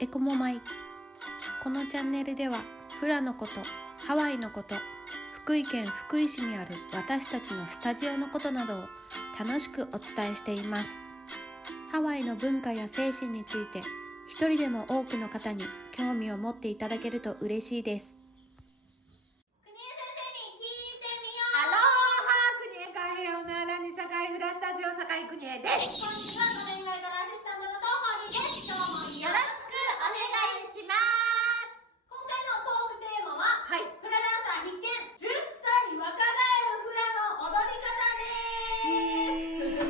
エコモマイ。このチャンネルではフラのこと、ハワイのこと、福井県福井市にある私たちのスタジオのことなどを楽しくお伝えしています。ハワイの文化や精神について一人でも多くの方に興味を持っていただけると嬉しいです。国枝先生に聞いてみよう。アローハ、国枝カフェオナラニサカイフラスタジオ坂井国枝です。こんにちは、画面外からアシスタントの東方にです。どうもよろしくお願いします。今回のトークテーマは、はい、フラダンサー必見、10歳若返るフラの踊り方です。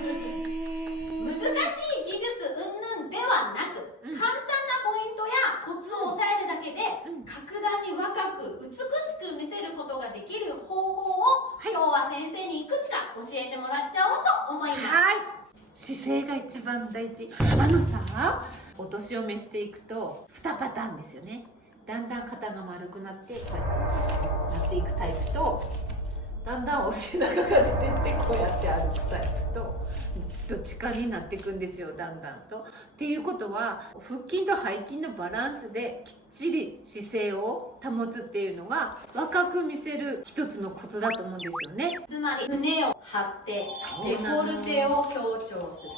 難しい技術云々ではなく、簡単なポイントやコツを押さえるだけで、格段に若く美しく見せることができる方法を、今日は先生にいくつか教えてもらっちゃおうと思います。はい、姿勢が一番大事。さ、お年を召していくと2パターンですよね。だんだん肩が丸くなってこうやってなっていくタイプと、だんだんお背中が出てってこうやって歩くタイプと、どっちかになっていくんですよ、だんだんと。っていうことは、腹筋と背筋のバランスできっちり姿勢を保つっていうのが若く見せる一つのコツだと思うんですよね。つまり胸を張ってデコルテを強調する、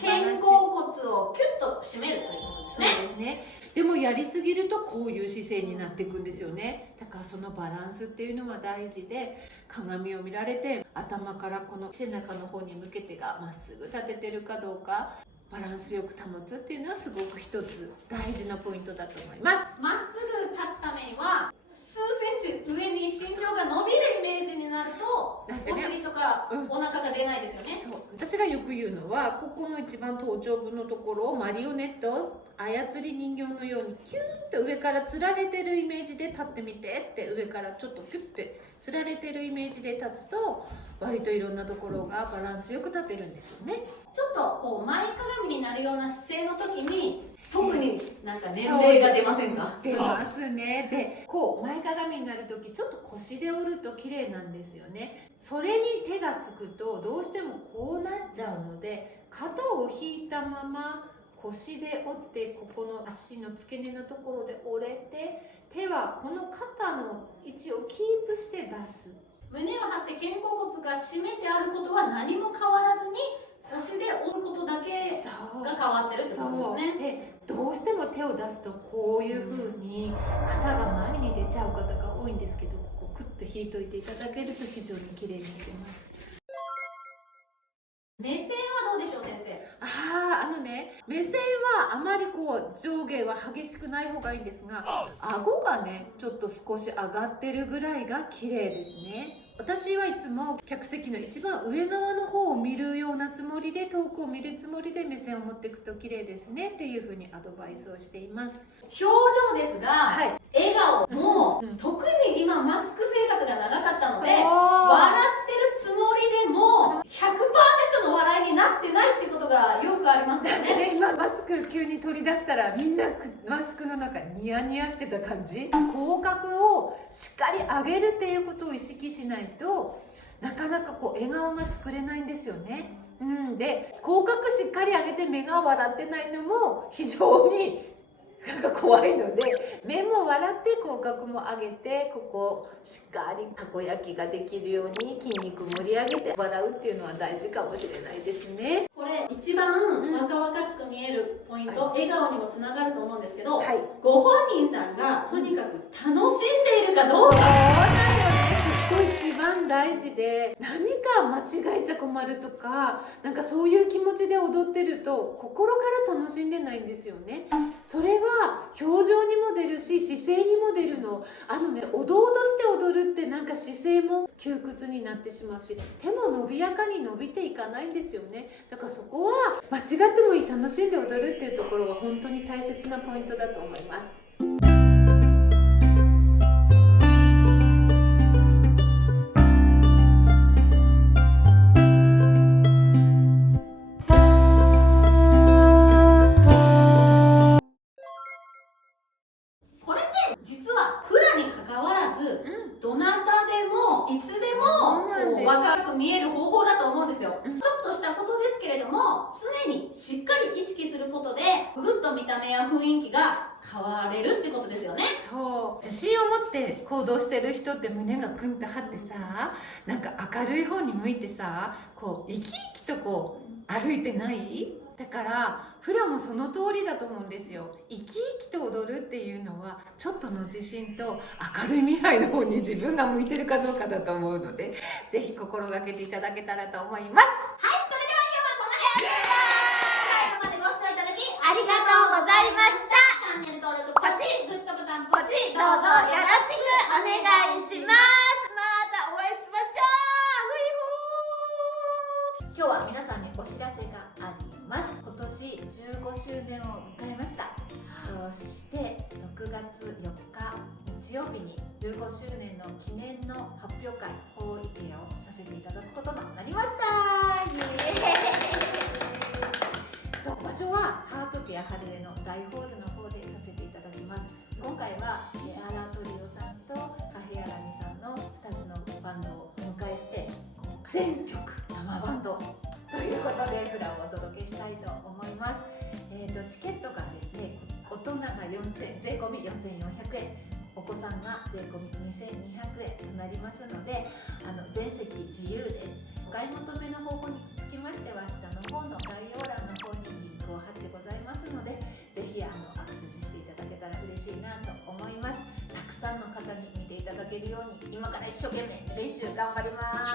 肩甲骨をキュッと締めるということですね。そうですね。でもやりすぎるとこういう姿勢になっていくんですよね。だからそのバランスっていうのは大事で、鏡を見られて頭からこの背中の方に向けてがまっすぐ立ててるかどうか、バランスよく保つっていうのはすごく一つ大事なポイントだと思います。まっすぐ立つためには数センチ上に身長が伸びるイメージになると、お尻とかお腹が出ないですよね。そう、私がよく言うのは、ここの一番頭頂部のところをマリオネット、操り人形のようにキューンと上からつられてるイメージで立ってみてって、上からちょっとキュッてつられてるイメージで立つと、割といろんなところがバランスよく立てるんですよね。ちょっとこう前かがみになるような姿勢の時に特になんか年齢が出ませんか？出ますね。で、こう前かがみになる時、ちょっと腰で折ると綺麗なんですよね。それに手がつくとどうしてもこうなっちゃうので、肩を引いたまま腰で折って、ここの足の付け根のところで折れて、手はこの肩の位置をキープして出す。胸を張って肩甲骨が締めてあることは何も変わらずに、腰で折ることだけが変わってるってことですね。で、どうしても手を出すとこういう風に肩が前に出ちゃう方が多いんですけど、ここクッと引いといていただけると非常に綺麗に出ます。目線はどうでしょう、先生？目線はあまりこう上下は激しくない方がいいんですが、顎がねちょっと少し上がってるぐらいが綺麗ですね。私はいつも客席の一番上側の方を見るようなつもりで、遠くを見るつもりで目線を持っていくと綺麗ですねっていうふうにアドバイスをしています。表情ですが、笑顔も、特に今マスク生活が長かったので、笑ってるつもりでも 100% の笑いになってないってことがよくありますよね。今マスク急に取り出したら、みんなマスクの中ニヤニヤしてた感じ。口角をしっかり上げるっていうことを意識しないと、なかなかこう笑顔が作れないんですよね。で、口角しっかり上げて目が笑ってないのも非常に怖いので、目も笑って口角も上げて、ここしっかりたこ焼きができるように筋肉盛り上げて笑うっていうのは大事かもしれないですね。これ一番若々しく見えるポイント、笑顔にもつながると思うんですけど、ご本人さんがとにかく楽しんでいるかどうか。一番大事で、何か間違えちゃ困るとか、なんかそういう気持ちで踊ってると心から楽しんでないんですよね。それは表情にも出るし姿勢にも出るの。おどおどして踊るってなんか姿勢も窮屈になってしまうし、手も伸びやかに伸びていかないんですよね。だからそこは間違ってもいい、楽しんで踊るっていうところが本当に大切なポイントだと思います。実はフラに関わらず、どなたでもいつでも若く見える方法だと思うんですよ。ちょっとしたことですけれども、常にしっかり意識することでぐぐっと見たた目や雰囲気が変われるってことですよね。そう、自信を持って行動してる人って胸がクンと張ってさ、なんか明るい方に向いてさ、こう生き生きとこう歩いてない？だからフラもその通りだと思うんですよ。生き生きと踊るっていうのはちょっとの自信と明るい未来の方に自分が向いてるかどうかだと思うので、ぜひ心がけていただけたらと思います。はい、それでは今日はこの辺で最後までご視聴いただきありがとうございました。チャンネル登録ポチ、グッドボタンポポチ、チどうぞよろしくお願いします。またお会いしましょう。今日は皆さんにお知らせがあります。今年15周年を迎えました。そして6月4日日曜日に15周年の記念の発表会放映をさせていただくことになりました。イエーイ。場所はハートピアハルレの大ホールの方でさせていただきます。今回はアラトリオさんとカヘアラミさんの2つのバンドをお迎えして全曲生バンドということでフラをお届けしたいと思います。チケットがですね、大人が税込み4400円、お子さんが税込み2200円となりますので、全席自由です。お買い求めの方法につきましては下の方の概要欄の方にリンクを貼ってございますので、ぜひアクセスしていただけたら嬉しいなと思います。たくさんの方に見ていただけるように今から一生懸命練習頑張ります。